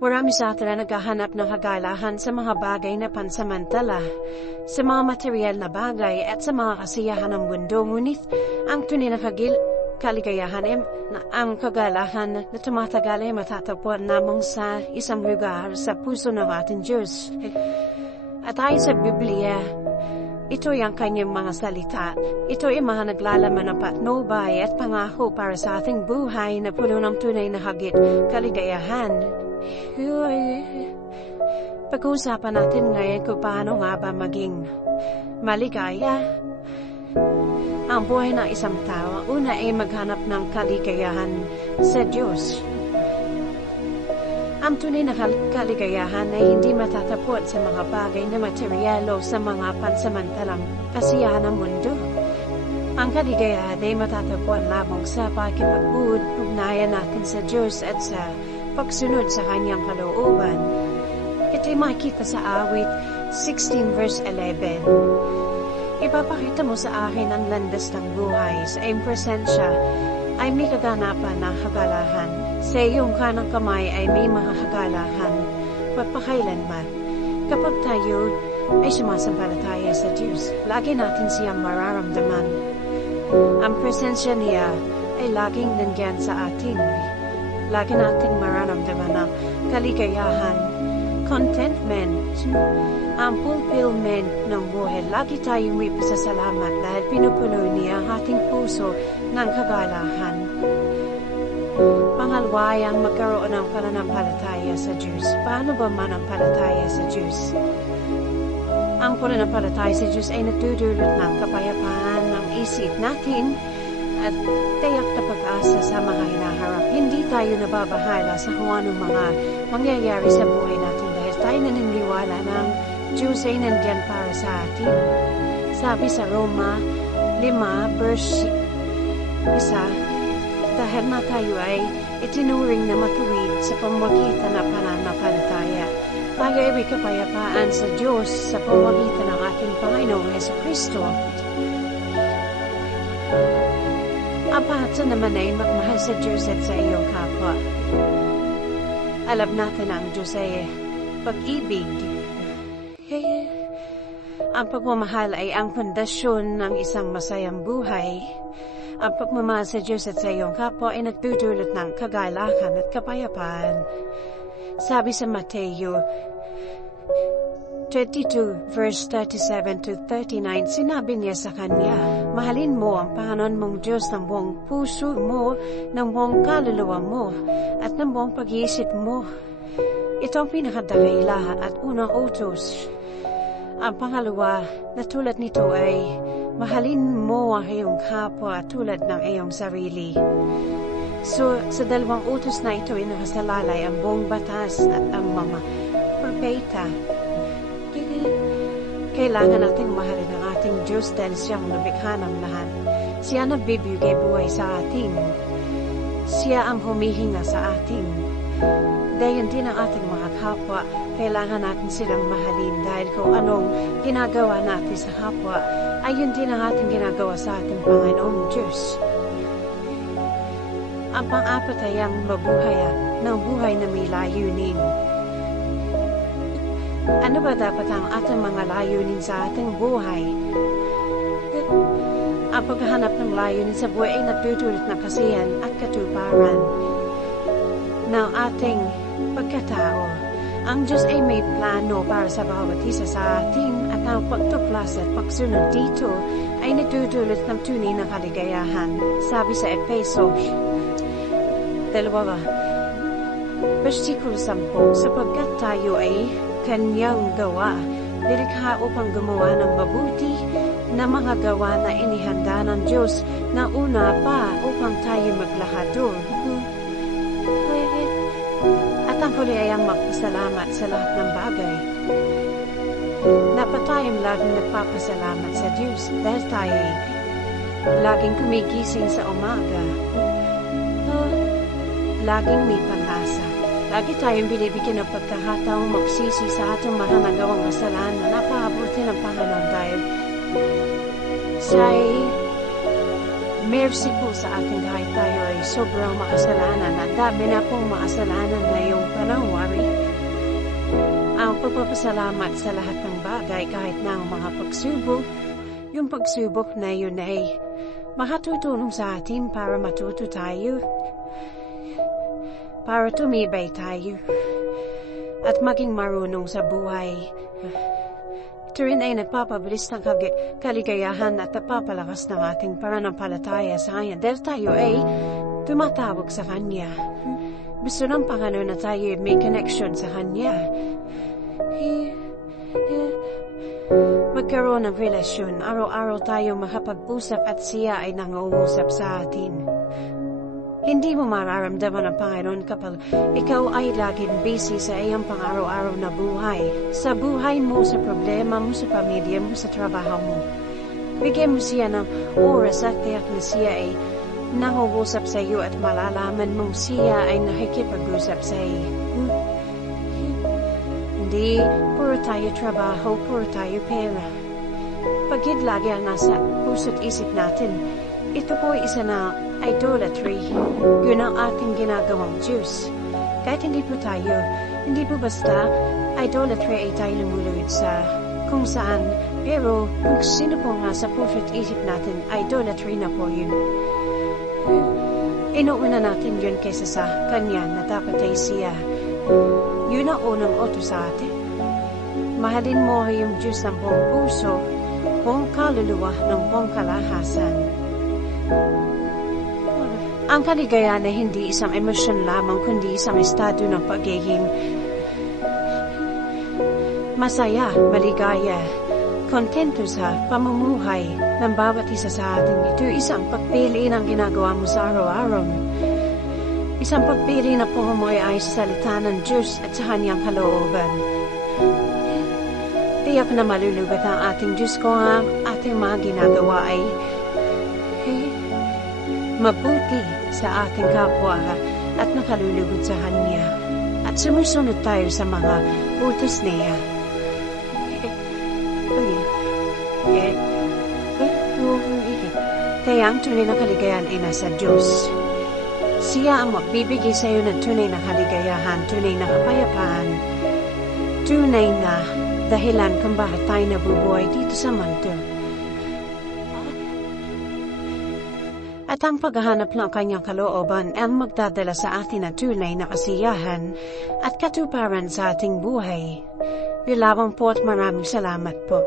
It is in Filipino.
Marami sa atin na naghahanap ng kagalahan sa mga bagay na pansamantala, sa mga material na bagay at sa mga kasiyahan ng mundo. Ngunit ang tunay na kaligayahan ay na ang kagalahan na tumatagal ay matatagpuan lamang sa isang lugar sa puso ng ating Diyos. At ayon sa Biblia, ito ay ang kanyang mga salita. Ito ay mga naglalaman ng patnubay at pangako para sa ating buhay na puno ng tunay na kaligayahan. Pag-uusapan natin ngayon kung paano nga ba maging maligaya. Ang buhay ng isang tao, una ay maghanap ng kaligayahan sa Diyos. Ang tunay na kaligayahan ay hindi matatapos sa mga bagay na material o sa mga pansamantalang kasiyahan ng mundo. Ang kaligayahan ay matatagpuan lamang sa pakikipag-ugnayan natin sa Diyos at sa pagsunod sa kanyang kalooban. Ito'y makikita sa awit 16 verse 11. Ipapakita mo sa akin ang landas ng buhay. Sa iyong presensya ay may kaganapan ng kagalahan. Sa iyong kanang kamay ay may mga kagalahan. Pagpakailanman. Kapag tayo ay sumasampalataya sa Diyos, lagi natin siyang mararamdaman. Ang presensya niya ay laging nandyan sa atin. Lagi nating mararamdaman ang kaligayahan, contentment, ang fulfillment ng buhay. Lagi tayong may pasasalamat dahil pinupuno niya ang ating puso ng kagalahan. Pangalawa ay ang magkaroon ng pananampalataya sa Diyos. Paano ba manampalataya sa Diyos? Ang pananampalataya sa Diyos ay natutulot ng kapayapaan ng isip natin at tiyak na pag-asa sa mga hinaharap. Hindi tayo nababahala sa kung anong mga mangyayari sa buhay natin dahil tayo naniniwala na ang Diyos ay nandyan para sa atin. Sabi sa Roma 5 verse 1, dahil na tayo ay itinuring na matuwid sa pamamagitan ng pananampalataya. Tayo ay may kapayapaan sa Diyos sa pamamagitan ng ating Panginoong Jesucristo. Ang pangatlo naman ay magmahal sa Diyos at sa iyong kapwa. Alam natin na ang Diyos ay pag-ibig. Ang pagmamahal ay ang pundasyon ng isang masayang buhay. Ang pagmamahal sa Diyos at sa iyong kapwa ay nagdudulot ng kagalakan at kapayapaan. Sabi sa Mateo 22 verse 37 to 39, sinabi niya sa kanya, mahalin mo ang Panginoon mong Diyos ng buong puso mo, ng buong kaluluwa mo, at ng buong pag-iisip mo. Ito ang pinakadakilahan at unang utos. Ang pangalawa na tulad nito ay, mahalin mo ang iyong kapwa tulad ng iyong sarili. So, sa dalawang utos na ito ay nakasalalay ang buong batas at ang mga propeta. Kailangan nating mahalin ang ating Diyos dahil siyang nabikha ng lahat. Siya nagbibigay buhay sa atin. Siya ang humihinga sa atin. Dahil din ang ating mga kapwa, kailangan natin silang mahalin dahil kung anong ginagawa natin sa kapwa, ay yun din ang ating ginagawa sa ating Panginoong Diyos. Ang pang-apat ay ang mabuhay ng buhay na may layunin. Ano ba dapat ang ating mga layunin sa ating buhay? Ang paghahanap ng layunin sa buhay ay nagdudulot ng kasiyahan at katuparan ng ating pagkatao. Ang Diyos ay may plano para sa bawat isa sa atin at ang pagtuklas at pagsunod dito ay nagdudulot ng tunay na kaligayahan. Sabi sa Efeso 2, versikulo 10, sapagkat tayo ay kanyang gawa, nilikha upang gumawa ng mabuti na mga gawa na inihanda ng Diyos na una pa upang tayo maglahad doon. At ang huli ay ang magpasalamat sa lahat ng bagay. Dapat tayong laging nagpapasalamat sa Diyos dahil tayo ay laging kumigising sa umaga. Laging may pag-asa. Lagi tayong binibigyan ng pagkakataong magsisi sa atong mga nagawang kasalanan na napaabuti ng Panginoon dahil siya'y merciful sa ating kahit tayo ay sobrang makasalanan at dami na pong makasalanan ngayong panahon. nagpapasalamat sa lahat ng bagay kahit na ang mga pagsubok. Yung pagsubok na yun ay makatutulong sa atin para matuto tayo. Para tumibay tayo. At maging marunong sa buhay. Ito rin ay nagpapabilis ng kaligayahan at napapalakas ng ating pananampalataya sa Kanya dahil tayo ay tumatawag sa Kanya. Gusto ng Panginoon na tayo may connection sa Kanya. Magkaroon ng relasyon, araw-araw tayo makapag-usap at siya ay nangungusap sa atin. Hindi mo mararamdaman ang Panginoon kapag ikaw ay laging busy sa iyong pang-araw-araw na buhay. Sa buhay mo, sa problema mo, sa pamilya mo, sa trabaho mo. Bigyan mo siya ng oras at tiyak na siya ay nangungusap sa iyo at malalaman mong siya ay nakikipag-usap sa iyo. Hindi puro tayo trabaho, puro tayo pera. Pagid lagi ang nasa puso't isip natin, ito po ay isa na idolatry. Yun ang ating ginagawang Diyos. Kahit hindi po basta idolatry ay tayo lumulod sa kung saan, pero kung sino po nga sa puso't isip natin, idolatry na po yun. Inuuna natin yun kaysa sa Kanya na dapat ay siya. Yun ang unang utos sa atin. Mahalin mo yung Diyos ng buong puso, buong kaluluwa, ng buong kalahasan. Ang kaligayahan ay hindi isang emosyon lamang, kundi isang estado ng pagiging masaya, maligaya, kontento sa pamumuhay ng bawat isa sa atin. Ito isang pagpili ng ginagawa mo sa araw-araw. Isang pagpili na pumumuhay sa salita ng Diyos at sa Kanyang kalooban. Tiyak na malulugat ang ating Diyos kung ang ating mga ginagawa ay mabuti sa ating kapwa at nakalulugod sa Kanya. At sumusunod tayo sa mga utos niya. Kaya ang tunay na kaligayahan ay nasa Diyos. Siya ang magbibigay sa iyo ng tunay na kaligayahan, tunay na kapayapaan, tunay na dahilan kung bakit tayo nabubuhay dito sa mundo. At ang paghahanap ng Kanyang kalooban ang magdadala sa atin ng tunay na kasiyahan at katuparan sa ating buhay. Bilawang po at maraming salamat po.